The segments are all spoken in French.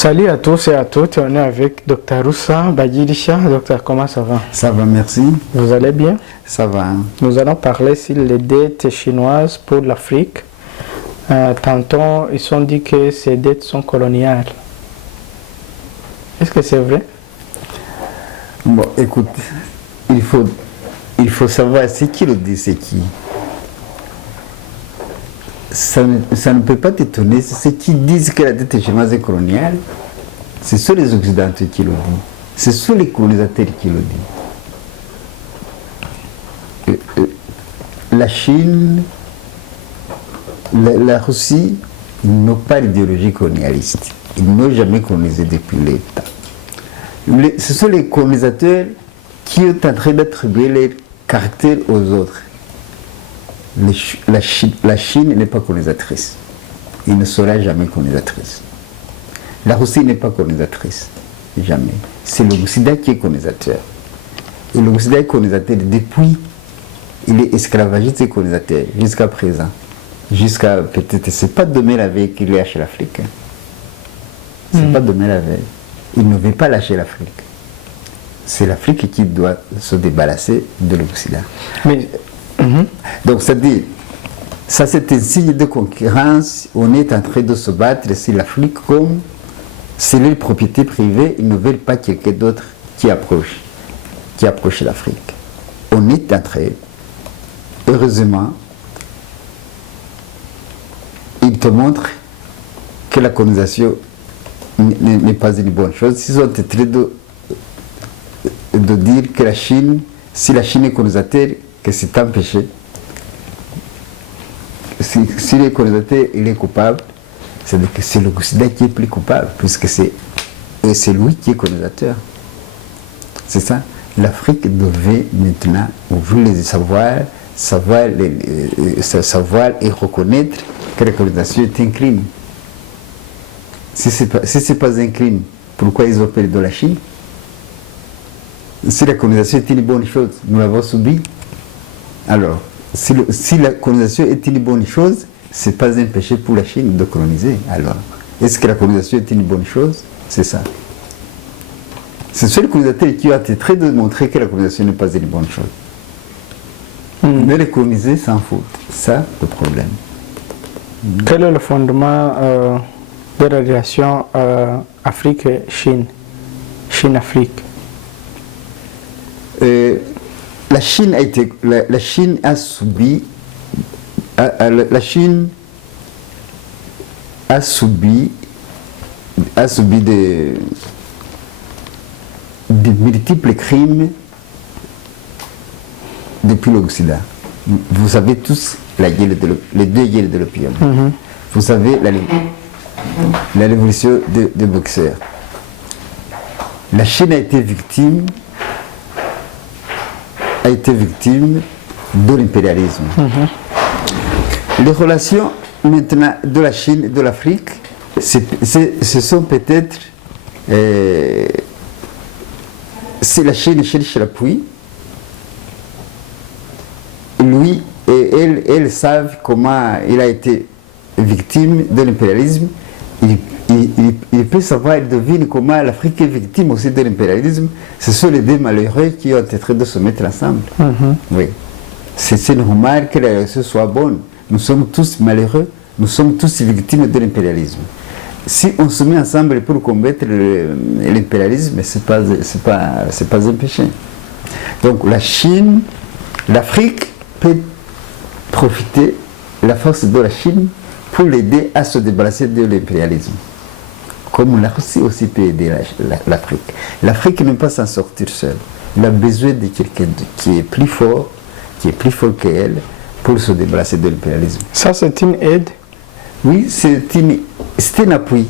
Salut à tous et à toutes, on est avec Dr Roussa Bagirisha. Docteur, comment ça va? Ça va, merci. Vous allez bien? Ça va. Nous allons parler sur les dettes chinoises pour l'Afrique. Tantôt, ils ont dit que ces dettes sont coloniales. Est-ce que c'est vrai? Bon, écoute, il faut savoir c'est qui le dit, c'est qui. Ça ne peut pas t'étonner, ceux qui disent que la dette chinoise est coloniale, ce sont les Occidentaux qui le disent. Ce sont les colonisateurs qui le disent. La Chine, la Russie, ils n'ont pas d'idéologie colonialiste. Ils n'ont jamais colonisé depuis l'État. Ce sont les colonisateurs qui sont en train d'attribuer leur caractère aux autres. La Chine n'est pas colonisatrice. Il ne sera jamais colonisatrice. La Russie n'est pas colonisatrice. Jamais. C'est l'Occident qui est colonisateur. Et l'Occident est colonisateur depuis. Il est esclavagiste et colonisateur jusqu'à présent. Jusqu'à peut-être. C'est pas demain la veille qu'il lâche l'Afrique. C'est pas demain la veille. Il ne veut pas lâcher l'Afrique. C'est l'Afrique qui doit se débarrasser de l'Occident. Mais donc, c'est-à-dire, ça c'est un signe de concurrence. On est en train de se battre sur l'Afrique comme c'est leur propriété privée. Ils ne veulent pas quelqu'un d'autre qui approche l'Afrique. On est en train, heureusement, ils te montrent que la colonisation n'est pas une bonne chose. Ils sont en train de dire que la Chine, si la Chine est colonisateur, que c'est un péché. Si le colonisateur il est coupable, c'est-à-dire que c'est l'Occident qui est plus coupable, puisque c'est lui qui est colonisateur. C'est ça. L'Afrique devait maintenant, au vu les savoir et reconnaître que la colonisation est un crime. Si ce n'est pas un crime, pourquoi ils ont perdu de la Chine? Si la colonisation est une bonne chose, nous l'avons subi. Alors, si la colonisation est une bonne chose, ce n'est pas un péché pour la Chine de coloniser. Alors, est-ce que la colonisation est une bonne chose? C'est ça. Ce sont les colonisateurs qui ont tenté de montrer que la colonisation n'est pas une bonne chose. Mais les coloniser sans faute, ça le problème. Quel est le fondement de la relation Afrique-Chine, Chine-Afrique? La Chine a subi de multiples crimes depuis l'Occident. Vous savez tous les deux guerres de l'opium. Vous savez la révolution des boxeurs. La Chine a été victime de l'impérialisme. Les relations maintenant de la Chine et de l'Afrique, ce sont peut-être si la Chine cherche l'appui, lui et elles savent comment il a été victime de l'impérialisme. Il peut savoir, il devine comment l'Afrique est victime aussi de l'impérialisme. Ce sont les deux malheureux qui ont été de se mettre ensemble. Oui. C'est normal que la relation soit bonne. Nous sommes tous malheureux, nous sommes tous victimes de l'impérialisme. Si on se met ensemble pour combattre l'impérialisme, ce n'est pas un péché. Donc la Chine, l'Afrique peut profiter de la force de la Chine pour l'aider à se débarrasser de l'impérialisme. Comme la Russie aussi peut aider l'Afrique. L'Afrique ne peut pas s'en sortir seule. Elle a besoin de quelqu'un qui est plus fort qu'elle pour se débarrasser de l'impérialisme. Ça, c'est une aide? Oui, c'est un appui.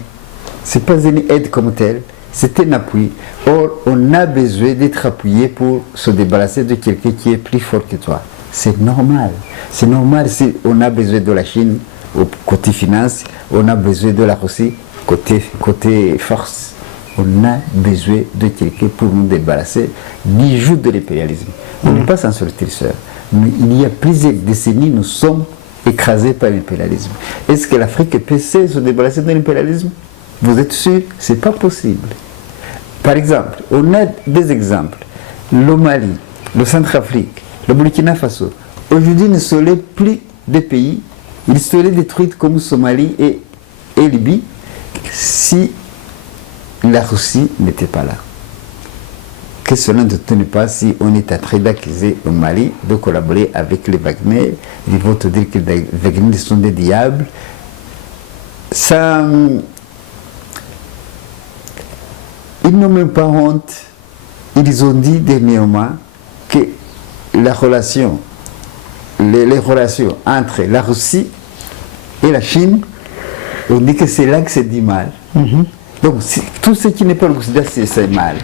Ce n'est pas une aide comme telle, c'est un appui. Or, on a besoin d'être appuyé pour se débarrasser de quelqu'un qui est plus fort que toi. C'est normal. C'est normal si on a besoin de la Chine côté finance, on a besoin de la Russie côté force. On a besoin de quelqu'un pour nous débarrasser du joug de l'impérialisme. On ne peut pas s'en sortir seul. Mais il y a plusieurs décennies, nous sommes écrasés par l'impérialisme. Est-ce que l'Afrique peut se débarrasser de l'impérialisme? Vous êtes sûr? Ce n'est pas possible. Par exemple, on a des exemples. Le Mali, le Centrafrique, le Burkina Faso. Aujourd'hui, ne seraient plus des pays. Ils seraient détruits comme Somalie et Libye si la Russie n'était pas là. Que cela ne tenait pas si on est en train d'accuser le Mali de collaborer avec les Wagner. Ils vont te dire que les Wagner sont des diables. Ça, ils n'ont même pas honte. Ils ont dit dernièrement que la relation, les relations entre la Russie et la Chine, on dit que c'est là que c'est du mal. Donc tout ce qui n'est pas l'Occident, c'est mal.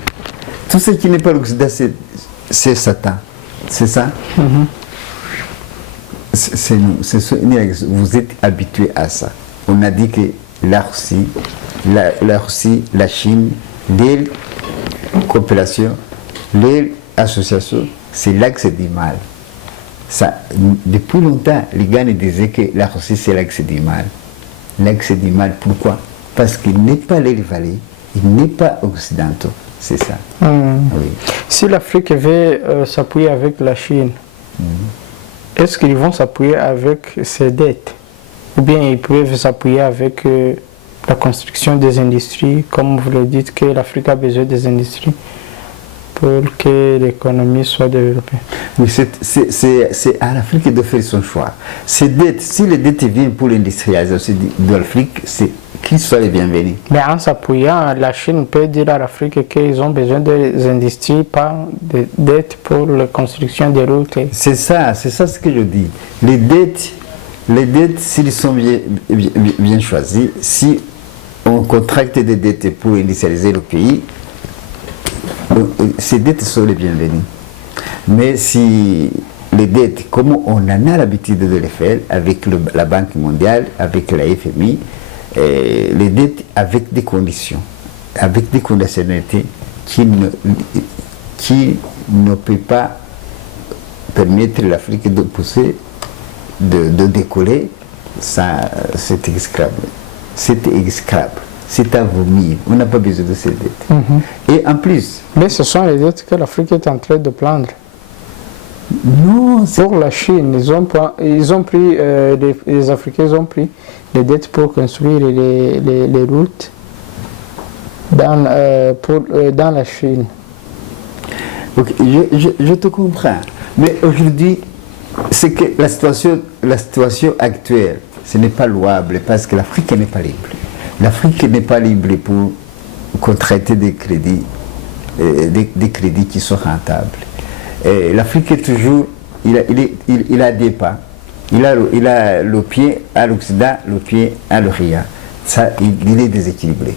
Tout ce qui n'est pas l'Occident, c'est Satan. C'est ça? C'est nous. Vous êtes habitués à ça. On a dit que la Russie, la Chine, les coopérations, les associations, c'est là que c'est du mal. Ça, depuis longtemps, les gars disaient que la Russie, c'est là que c'est du mal. Là que c'est du mal, pourquoi? Parce qu'il n'est pas les rivaliers, il n'est pas occidentaux. C'est ça. Oui. Si l'Afrique veut s'appuyer avec la Chine, est-ce qu'ils vont s'appuyer avec ses dettes? Ou bien ils peuvent s'appuyer avec la construction des industries, comme vous le dites, que l'Afrique a besoin des industries pour que l'économie soit développée? Oui, c'est à l'Afrique de faire son choix. Ces dettes, si les dettes viennent pour l'industrialisation de l'Afrique, c'est qu'ils soient les bienvenus. Mais en s'appuyant, la Chine peut dire à l'Afrique qu'ils ont besoin des industries, pas de dettes pour la construction des routes. C'est ça ce que je dis. Les dettes, s'ils sont bien choisis, si on contracte des dettes pour industrialiser le pays, ces dettes sont les bienvenues. Mais si les dettes, comme on en a l'habitude de les faire avec la Banque mondiale, avec la FMI, les dettes avec des conditions, avec des conditionnalités qui ne peut pas permettre à l'Afrique de pousser, de décoller, c'est exécrable. C'est exécrable. C'est à vomir. On n'a pas besoin de ces dettes. Et en plus... Mais ce sont les dettes que l'Afrique est en train de prendre. Non, pour la Chine, les Africains ont pris les dettes pour construire les routes dans la Chine. Okay, je te comprends. Mais aujourd'hui, c'est que la situation actuelle, ce n'est pas louable parce que l'Afrique n'est pas libre. L'Afrique n'est pas libre pour contracter des crédits qui sont rentables. L'Afrique est toujours, il a des pas. Il a le pied à l'Occident, le pied à l'Orient. Ça, il est déséquilibré.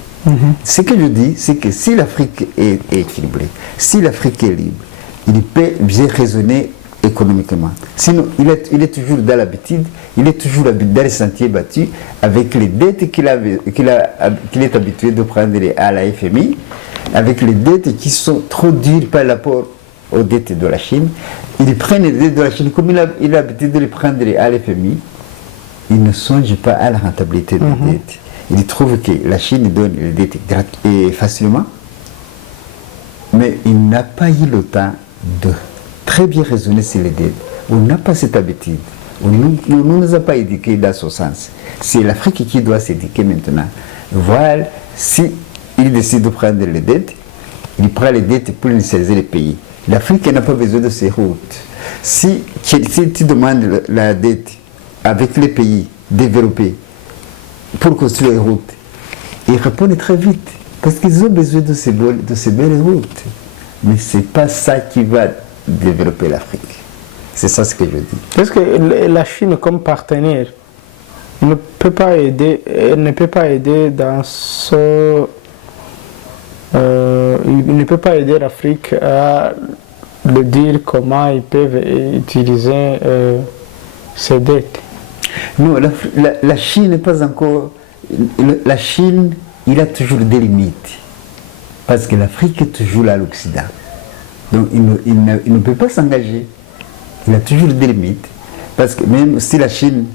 Ce que je dis, c'est que si l'Afrique est équilibrée, si l'Afrique est libre, il peut bien raisonner économiquement. Sinon, il est toujours dans l'habitude, il est toujours dans les sentiers battus avec les dettes qu'il est habitué de prendre à la FMI, avec les dettes qui sont trop dures par rapport aux dettes de la Chine. Il prend les dettes de la Chine comme il a l'habitude de les prendre à la FMI. Il ne songe pas à la rentabilité des dettes. Il trouve que la Chine donne les dettes facilement, mais il n'a pas eu le temps de très bien raisonner sur les dettes. On n'a pas cette habitude. On ne nous a pas éduqués dans ce sens. C'est l'Afrique qui doit s'éduquer maintenant. Voilà, si il décide de prendre les dettes, il prend les dettes pour industrialiser les pays. L'Afrique n'a pas besoin de ces routes. Si tu demandes la dette avec les pays développés pour construire les routes, ils répondent très vite parce qu'ils ont besoin de ces belles routes. Mais ce n'est pas ça qui va développer l'Afrique. C'est ça ce que je dis. Est-ce que la Chine comme partenaire ne peut pas aider dans ce... il ne peut pas aider l'Afrique à le dire comment ils peuvent utiliser ces dettes? Non, la Chine n'est pas encore... La Chine, il a toujours des limites. Parce que l'Afrique est toujours là à l'Occident. Donc il ne peut pas s'engager. Il a toujours des limites. Parce que même si la Chine,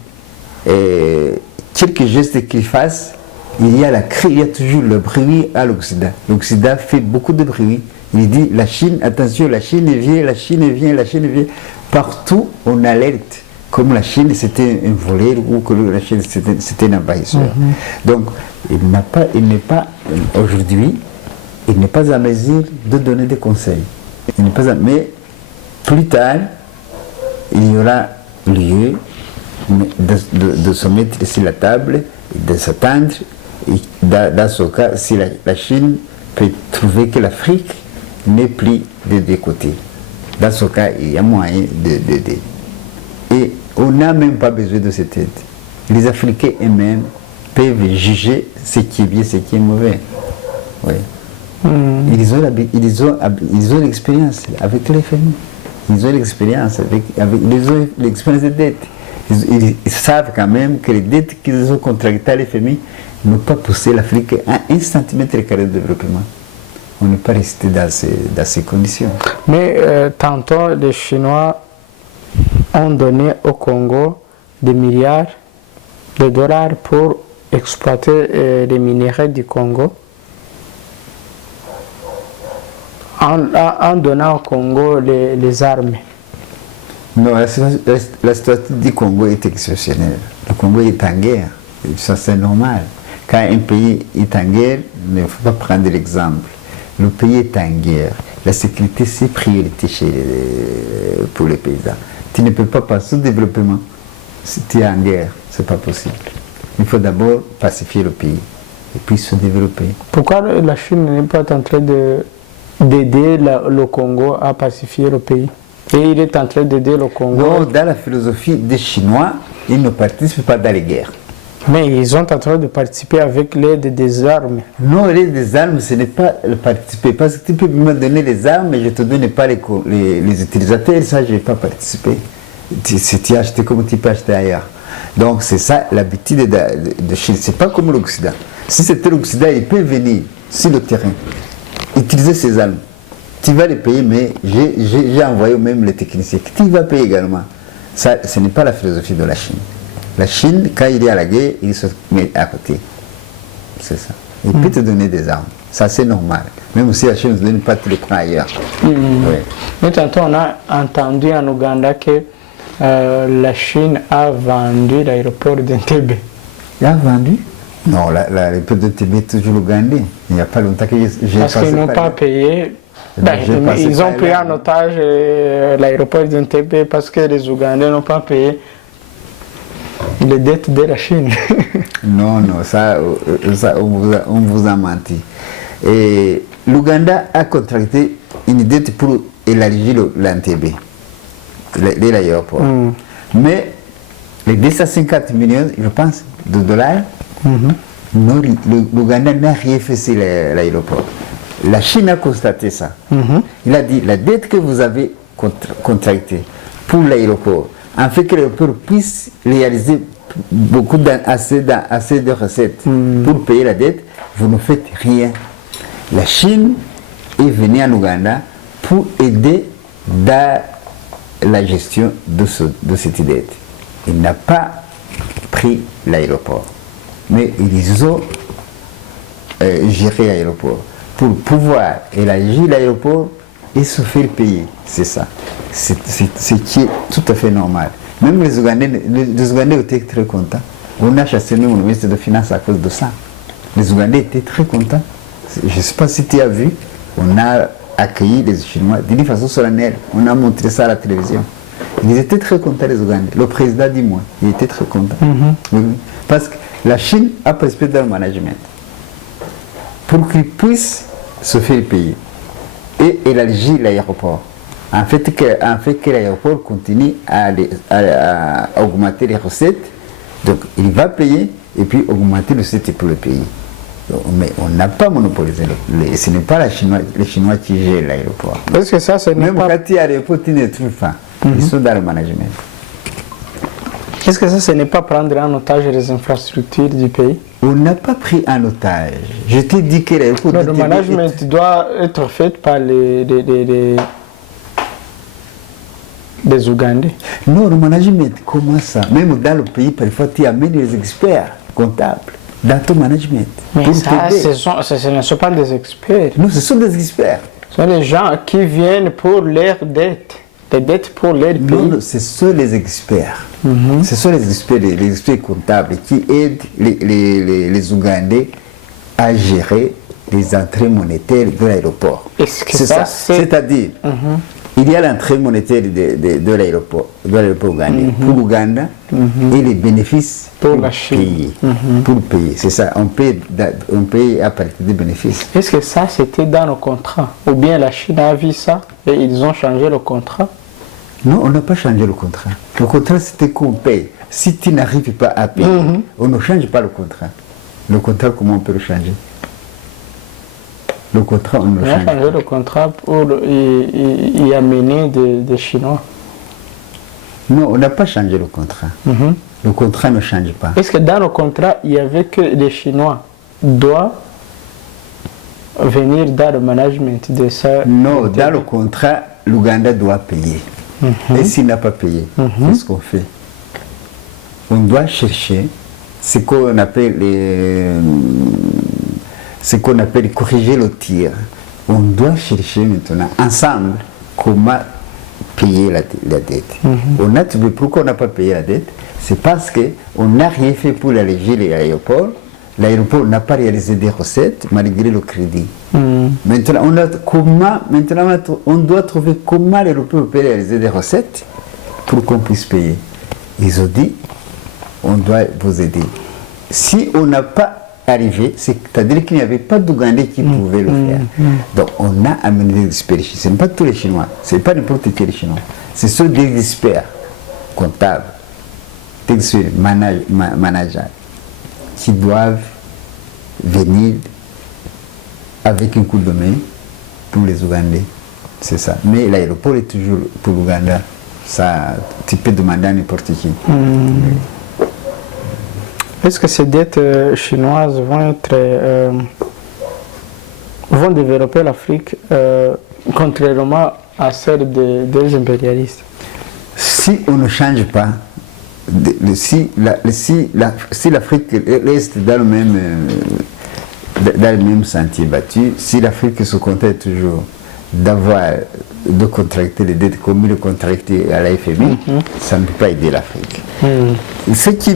quelques gestes qu'il fasse, il y a la crise, il y a toujours le bruit à l'Occident. L'Occident fait beaucoup de bruit. Il dit la Chine, attention, la Chine vient, la Chine vient, la Chine vient. Partout, on alerte comme la Chine c'était un voleur ou que la Chine c'était un envahisseur. Donc, il n'est pas, aujourd'hui, il n'est pas à mesure de donner des conseils. Mais plus tard, il y aura lieu de se mettre sur la table, de s'attendre. Dans ce cas, si la Chine peut trouver que l'Afrique n'est plus de deux côtés, dans ce cas, il y a moyen d'aider. Et on n'a même pas besoin de cette aide. Les Africains eux-mêmes peuvent juger ce qui est bien, ce qui est mauvais. Oui. Ils ont l'expérience avec les familles. Ils ont l'expérience l'expérience des dettes. Ils savent quand même que les dettes qu'ils ont contractées à les familles n'ont pas poussé l'Afrique à 1 centimètre carré de développement. On n'est pas resté dans ces conditions. Mais tantôt, les Chinois ont donné au Congo des milliards de dollars pour exploiter les minerais du Congo. En donnant au Congo les armes. Non, la situation du Congo est exceptionnelle. Le Congo est en guerre. Ça, c'est normal. Quand un pays est en guerre, il ne faut pas prendre l'exemple. Le pays est en guerre. La sécurité, c'est priorité pour les paysans. Tu ne peux pas passer au développement si tu es en guerre. Ce n'est pas possible. Il faut d'abord pacifier le pays et puis se développer. Pourquoi la Chine n'est pas en train d'aider le Congo à pacifier le pays? Et il est en train d'aider le Congo. Non, dans la philosophie des Chinois, ils ne participent pas dans les guerres. Mais ils sont en train de participer avec l'aide des armes. Non, l'aide des armes, ce n'est pas le participer. Parce que tu peux me donner les armes, mais je ne te donne pas les utilisateurs. Ça, je ne vais pas participer. Si tu achètes comme tu peux acheter ailleurs. Donc, c'est ça l'habitude de Chine. Ce n'est pas comme l'Occident. Si c'était l'Occident, il peut venir sur le terrain, utiliser ces armes. Tu vas les payer, mais j'ai envoyé même les techniciens. Tu vas payer également. Ça, ce n'est pas la philosophie de la Chine. La Chine, quand il est à la guerre, il se met à côté. C'est ça. Il peut te donner des armes. Ça, c'est normal. Même si la Chine ne te donne pas, tu les prends ailleurs. Oui. Mais tantôt, on a entendu en Ouganda que la Chine a vendu l'aéroport d'Entebbe. Il a vendu? Non, l'aéroport d'Entebbe est toujours ougandais. Il n'y a pas longtemps que j'ai parce qu'ils n'ont pas payé. Ils ont pris en otage l'aéroport d'Entebbe parce que les Ougandais n'ont pas payé les dettes de la Chine. Non, ça on vous a menti. Et l'Ouganda a contracté une dette pour élargir l'Entebbe, l'aéroport. Mais les 250 millions, je pense, de dollars, l'Ouganda n'a rien fait sur l'aéroport. La Chine a constaté ça. Il a dit, la dette que vous avez contractée pour l'aéroport, en fait que l'aéroport puisse réaliser assez de recettes pour payer la dette, vous ne faites rien. La Chine est venue en Ouganda pour aider dans la gestion de cette dette. Il n'a pas pris l'aéroport, mais ils ont géré l'aéroport pour pouvoir élargir l'aéroport et se faire payer. C'est ça. C'est ce qui est tout à fait normal. Même les Ougandais étaient très contents. On a chassé même le ministre de Finances à cause de ça. Les Ougandais étaient très contents. Je ne sais pas si tu as vu, on a accueilli les Chinois d'une façon solennelle. On a montré ça à la télévision. Ils étaient très contents, les Ougandais. Le président dit moi, il était très content. Oui. Parce que la Chine a participé dans le management pour qu'ils puissent se faire payer et élargir l'aéroport. En fait que l'aéroport continue à augmenter les recettes, donc il va payer et puis augmenter les recettes pour le pays. Mais on n'a pas monopolisé. Ce n'est pas les Chinois qui gèrent l'aéroport. Parce que ça, c'est même quand tu es à l'aéroport, tu ne trouves pas. Ils sont dans le management. Est-ce que ça, ce n'est pas prendre en otage les infrastructures du pays? On n'a pas pris en otage. Je t'ai dit que l'aéroport... Le management doit être fait par des Ougandais. Non, le management, comment ça? Même dans le pays, parfois, tu amènes des experts comptables. dans ton management. Mais pour ça, t'aider. ce ne sont pas des experts. Non, ce sont des experts. Ce sont les gens qui viennent pour leurs dettes. Des dettes pour leur pays. Non, ce sont les experts. Ce sont les experts comptables qui aident les Ougandais à gérer les entrées monétaires de l'aéroport. Est-ce que C'est ça, ça. C'est-à-dire, il y a l'entrée monétaire de l'aéroport ougandais pour l'Ouganda et les bénéfices Pour la Chine. payer. Pour payer, c'est ça. On paye à partir des bénéfices. Est-ce que ça, c'était dans le contrat? Ou bien la Chine a vu ça et ils ont changé le contrat? Non, on n'a pas changé le contrat. Le contrat, c'était qu'on paye. Si tu n'arrives pas à payer, on ne change pas le contrat. Le contrat, comment on peut le changer? Le contrat, on ne le On a change pas. changé le contrat pour y amener des Chinois. Non, on n'a pas changé le contrat. Le contrat ne change pas. Est-ce que dans le contrat, il y avait que les Chinois doivent venir dans le management de ça? Non, dans le contrat, l'Ouganda doit payer. Et s'il n'a pas payé, qu'est-ce qu'on fait? On doit chercher ce qu'on appelle corriger le tir. On doit chercher maintenant ensemble comment payer la dette. On a trouvé pourquoi on n'a pas payé la dette. C'est parce qu'on n'a rien fait pour alléger l'aéroport. L'aéroport n'a pas réalisé des recettes malgré le crédit. Maintenant, on doit trouver comment l'aéroport peut réaliser des recettes pour qu'on puisse payer. Ils ont dit, on doit vous aider. Si on n'a pas arrivé, c'est-à-dire qu'il n'y avait pas d'Ougandais qui pouvaient le faire. Donc on a amené des experts. Ce n'est pas tous les Chinois, ce n'est pas n'importe quel Chinois. Ce sont des experts comptables, des experts managers qui doivent venir avec un coup de main pour les Ougandais. C'est ça. Mais l'aéroport est toujours pour l'Ouganda. Ça, tu peux demander à n'importe qui. Est-ce que ces dettes chinoises vont développer l'Afrique contrairement à celle des impérialistes? Si on ne change pas, si l'Afrique reste dans le même sentier battu, si l'Afrique se contente toujours de contracter les dettes comme il le contractait à la FMI, ça ne peut pas aider l'Afrique. Ce qui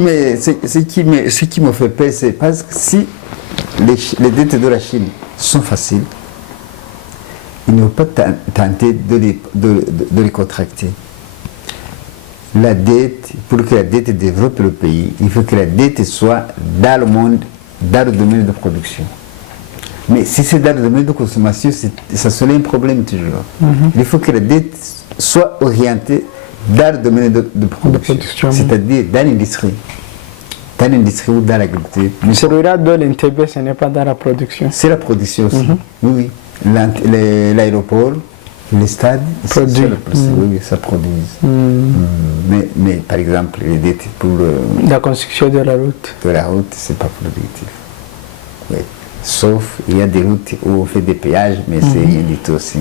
me fait peur, c'est parce que si les dettes de la Chine sont faciles, il ne faut pas tenter de les contracter. La dette, pour que la dette développe le pays, il faut que la dette soit dans le monde, dans le domaine de production. Mais si c'est dans le domaine de consommation, ça serait un problème toujours. Il faut que la dette soit orientée dans le domaine de production, c'est-à-dire dans l'industrie. Dans l'industrie ou dans l'agriculture. Celui-là de l'NTB, ce n'est pas dans la production. C'est la production aussi. Oui. L'aéroport, les stades, oui, ça produit. Mais par exemple, les dettes pour la construction de la route. De la route, c'est pas productif. Oui. Sauf, il y a des routes où on fait des péages, mais c'est rien du tout aussi.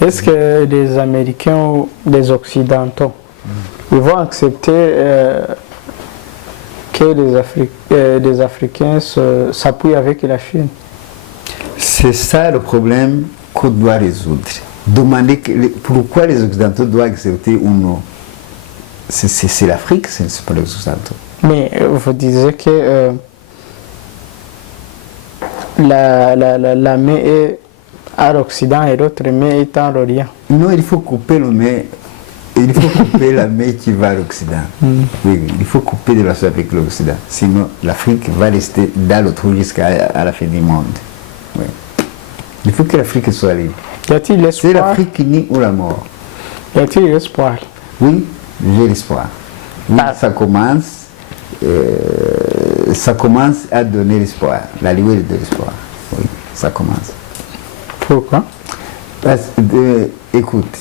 Est-ce que les Américains ou les Occidentaux, ils vont accepter que les Africains s'appuient avec la Chine? C'est ça le problème qu'on doit résoudre. Demander pourquoi les Occidentaux doivent accepter ou non. C'est l'Afrique, ce n'est pas les Occidentaux. Mais vous disiez que la main est à l'Occident et l'autre main est à l'Orient. Non, il faut couper le main. Il faut couper la main qui va à l'Occident. Oui, il faut couper de la chose avec l'Occident. Sinon, l'Afrique va rester dans le trou jusqu'à la fin du monde. Oui. Il faut que l'Afrique soit libre. Y a-t-il l'espoir? C'est l'Afrique qui nie ou la mort. Y a-t-il l'espoir? Oui, j'ai l'espoir. Oui, ça commence à donner l'espoir, la lueur de l'espoir. Oui, ça commence. Pourquoi? Parce que, écoute,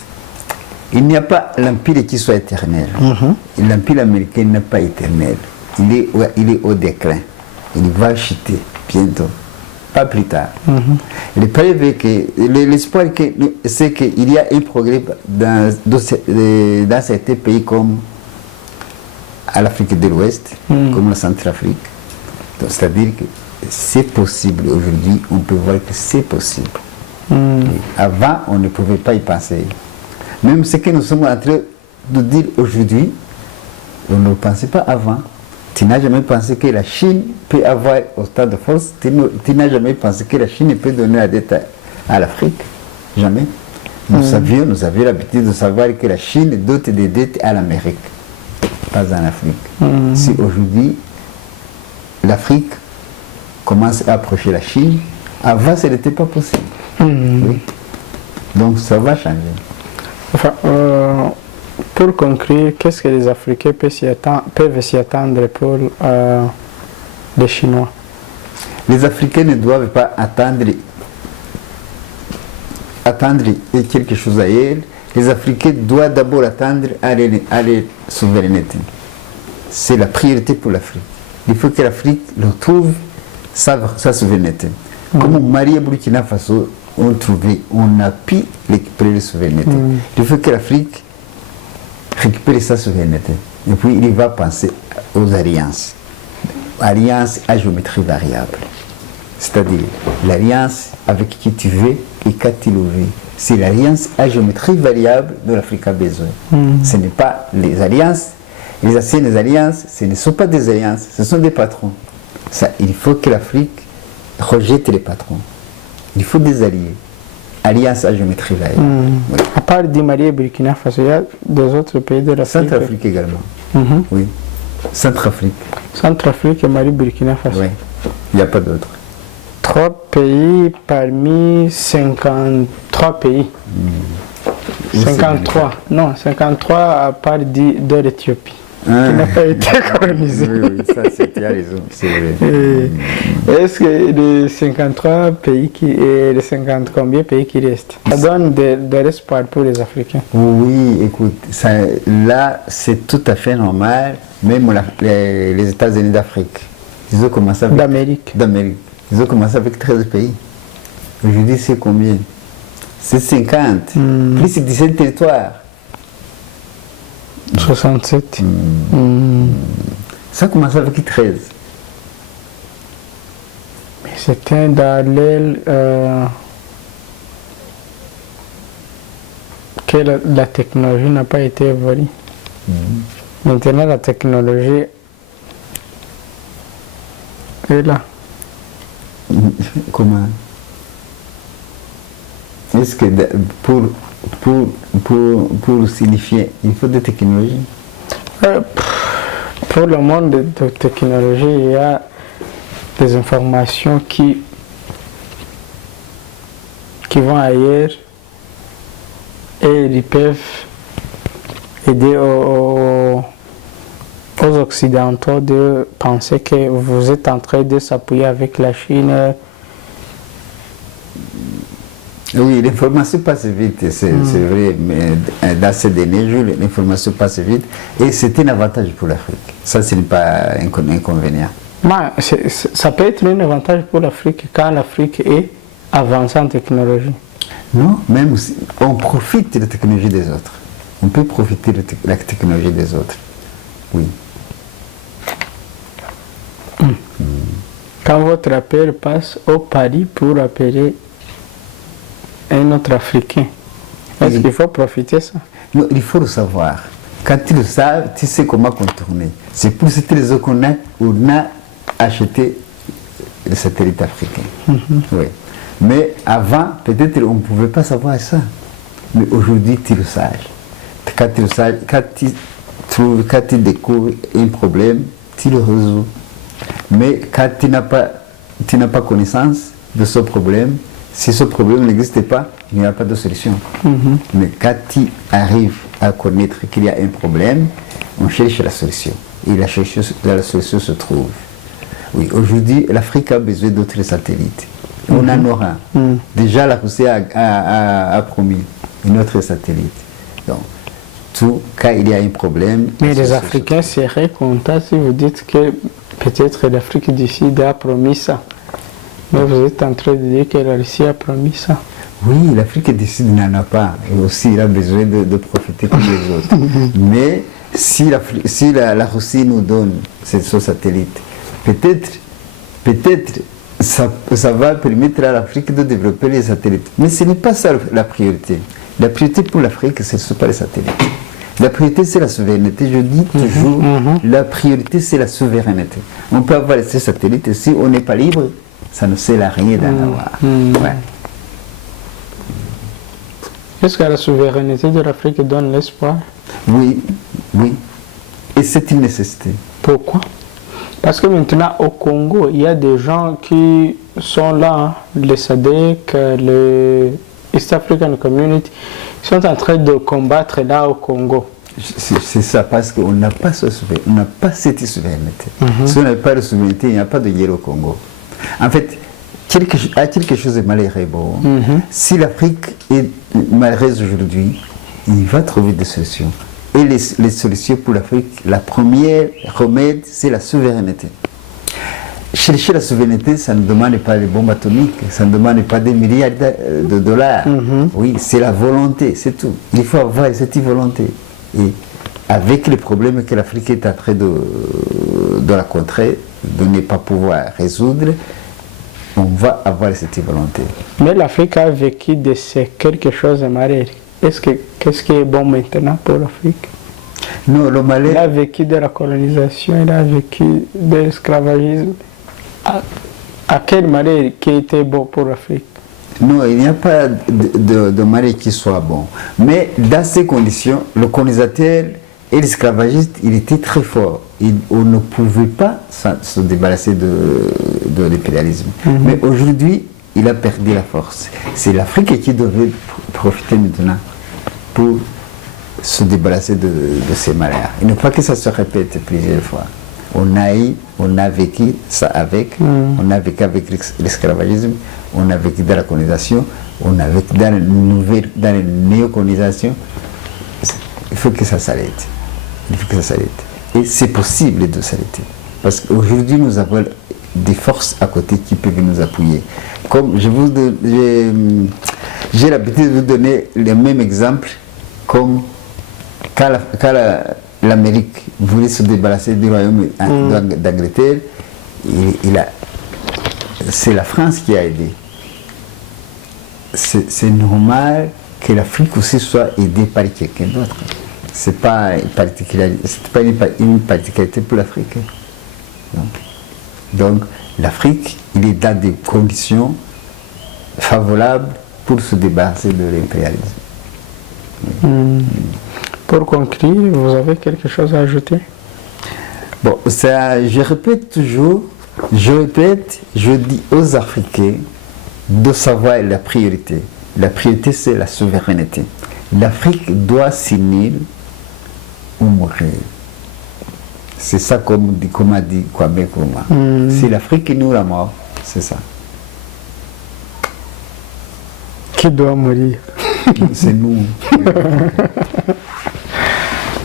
il n'y a pas l'empire qui soit éternel. L'empire américain n'est pas éternel. Il est au déclin. Il va chuter bientôt. Pas plus tard. L'espoir, c'est qu'il y a un progrès dans certains pays comme à l'Afrique de l'Ouest, comme la Centrafrique. C'est-à-dire que c'est possible. Aujourd'hui, on peut voir que c'est possible. Avant, on ne pouvait pas y penser. Même ce que nous sommes en train de dire aujourd'hui, on ne le pensait pas avant. Tu n'as jamais pensé que la Chine peut avoir autant de force. Tu n'as jamais pensé que la Chine peut donner la dette à l'Afrique. Jamais. Nous avions l'habitude de savoir que la Chine dote des dettes à l'Amérique, pas en Afrique. Si aujourd'hui, l'Afrique commence à approcher la Chine, avant, ce n'était pas possible. Oui. Donc, ça va changer. Enfin, pour conclure, qu'est-ce que les Africains peuvent s'y attendre pour les Chinois? Les Africains ne doivent pas attendre quelque chose ailleurs. Les Africains doivent d'abord attendre à leur souveraineté. C'est la priorité pour l'Afrique. Il faut que l'Afrique retrouve sa souveraineté. Comme au Mali et Burkina Faso on a pu récupérer la souveraineté. Il faut que l'Afrique récupère sa souveraineté. Et puis il va penser aux alliances. Alliances à géométrie variable. C'est-à-dire l'alliance avec qui tu veux et quand tu le veux. C'est l'alliance à géométrie variable dont l'Afrique a besoin. Ce n'est pas les alliances. Les anciennes alliances, ce ne sont pas des alliances, ce sont des patrons. Ça, il faut que l'Afrique rejette les patrons. Il faut des alliés. Alliance à géométrie variable. Oui. À part du Mali et Burkina Faso, il y a des autres pays de l'Afrique. Centrafrique également. Oui. Centrafrique. Centrafrique et Mali, Burkina Faso. Oui. Il n'y a pas d'autres. 3 pays parmi 53 pays. 53. Non, 53 à part de l'Éthiopie. Qui n'a pas été colonisé. Oui, ça c'était à raison, c'est vrai. Est-ce que les 53 pays les 50 combien pays qui restent, ça donne de l'espoir pour les Africains? Oui, écoute, là c'est tout à fait normal. Même les États-Unis d'Afrique, ils ont commencé avec... D'Amérique. Ils ont commencé avec 13 pays. Aujourd'hui c'est combien? C'est 50, plus 17 territoires. 67. Ça a commencé avec 13. Mais c'était dans l'aile que la technologie n'a pas été évoluée. Maintenant, la technologie est là. Comment? Est-ce que pour signifier, il faut des technologies? Pour le monde de technologie, il y a des informations qui vont ailleurs et ils peuvent aider aux Occidentaux de penser que vous êtes en train de s'appuyer avec la Chine. Oui, l'information passe vite, c'est vrai, mais dans ces derniers jours, l'information passe vite et c'est un avantage pour l'Afrique. Ça, ce n'est pas un inconvénient. Ça peut être un avantage pour l'Afrique quand l'Afrique est avancée en technologie. Non, même si on profite de la technologie des autres. On peut profiter de la technologie des autres. Oui. Quand votre appel passe au Paris pour appeler un autre Africain, est-ce qu'il faut profiter de ça? Non, il faut le savoir. Quand tu le sais, tu sais comment contourner. C'est pour cette raison qu'on a acheté le satellite africain. Oui. Mais avant, peut-être on ne pouvait pas savoir ça. Mais aujourd'hui, tu le sais. Quand tu le sais, quand tu découvres un problème, tu le résous. Mais quand tu n'as pas connaissance de ce problème, si ce problème n'existe pas, il n'y a pas de solution. Mais quand tu arrives à connaître qu'il y a un problème, on cherche la solution. Et la solution se trouve. Oui, aujourd'hui, l'Afrique a besoin d'autres satellites. On en aura. Déjà, la Russie a promis un autre satellite. Donc, tout, quand il y a un problème... Mais les Africains seraient contents si vous dites que peut-être l'Afrique du Sud a promis ça. Mais vous êtes en train de dire que la Russie a promis ça. Oui, l'Afrique du Sud n'en a pas. Et aussi, il a besoin de profiter comme les autres. Mais si la Russie nous donne ce satellite, peut-être ça va permettre à l'Afrique de développer les satellites. Mais ce n'est pas ça la priorité. La priorité pour l'Afrique, ce n'est pas les satellites. La priorité, c'est la souveraineté. Je dis toujours, la priorité, c'est la souveraineté. On peut avoir ces satellites et si on n'est pas libre, ça ne sert à rien d'en avoir. Ouais. Est-ce que la souveraineté de l'Afrique donne l'espoir? Oui, oui. Et c'est une nécessité. Pourquoi? Parce que maintenant au Congo, il y a des gens qui sont là, hein, les SADC, les East African Community, ils sont en train de combattre là au Congo. C'est ça, parce qu'on n'a pas cette souveraineté. Si on n'a pas de souveraineté, il n'y a pas de guerre au Congo. En fait, quelque chose de malheureux. Bon. Si l'Afrique est malheureuse aujourd'hui, il va trouver des solutions. Et les solutions pour l'Afrique, la première remède, c'est la souveraineté. Chercher la souveraineté, ça ne demande pas des bombes atomiques, ça ne demande pas des milliards de dollars. Oui, c'est la volonté, c'est tout. Il faut avoir cette volonté. Et avec les problèmes que l'Afrique est en train de rencontrer, de ne pas pouvoir résoudre, on va avoir cette volonté. Mais l'Afrique a vécu de ces quelque chose de malheur. Qu'est-ce qui est bon maintenant pour l'Afrique? Non, le malheur... Il a vécu de la colonisation, il a vécu de l'esclavagisme. À quel malheur qui était bon pour l'Afrique? Non, il n'y a pas de malheur qui soit bon. Mais dans ces conditions, le colonisateur et l'esclavagiste, il était très fort. On ne pouvait pas se débarrasser de l'impérialisme. Mais aujourd'hui, il a perdu la force. C'est l'Afrique qui devrait profiter maintenant pour se débarrasser de ces malheurs. Il ne faut pas que ça se répète plusieurs fois. On a vécu ça avec, on a vécu avec l'esclavagisme, on a vécu dans la colonisation, on a vécu dans la néocolonisation. Il faut que ça s'arrête. Il faut que ça s'arrête. Et c'est possible de s'arrêter. Parce qu'aujourd'hui, nous avons des forces à côté qui peuvent nous appuyer. Comme j'ai l'habitude de vous donner le même exemple, comme quand l'Amérique voulait se débarrasser du royaume d'Angleterre, c'est la France qui a aidé. C'est normal que l'Afrique aussi soit aidée par quelqu'un d'autre. Ce n'est pas une particularité pour l'Afrique. Donc l'Afrique, il est dans des conditions favorables pour se débarrasser de l'impérialisme. Pour conclure, vous avez quelque chose à ajouter? Bon, je répète toujours, je dis aux Africains de savoir la priorité. La priorité, c'est la souveraineté. L'Afrique doit s'unir ou mourir. C'est ça comme a dit Kwame Nkrumah. Si l'Afrique nous la mort, c'est ça. Qui doit mourir? C'est nous.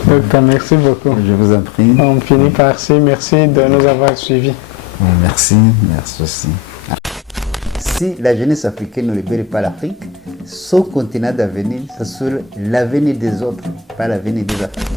Docteur, merci beaucoup. Je vous en prie. On finit par ici. Merci de nous avoir suivis. Merci aussi. Si la jeunesse africaine ne libère pas l'Afrique, son continent d'avenir, ce sera l'avenir des autres, pas l'avenir des Africains.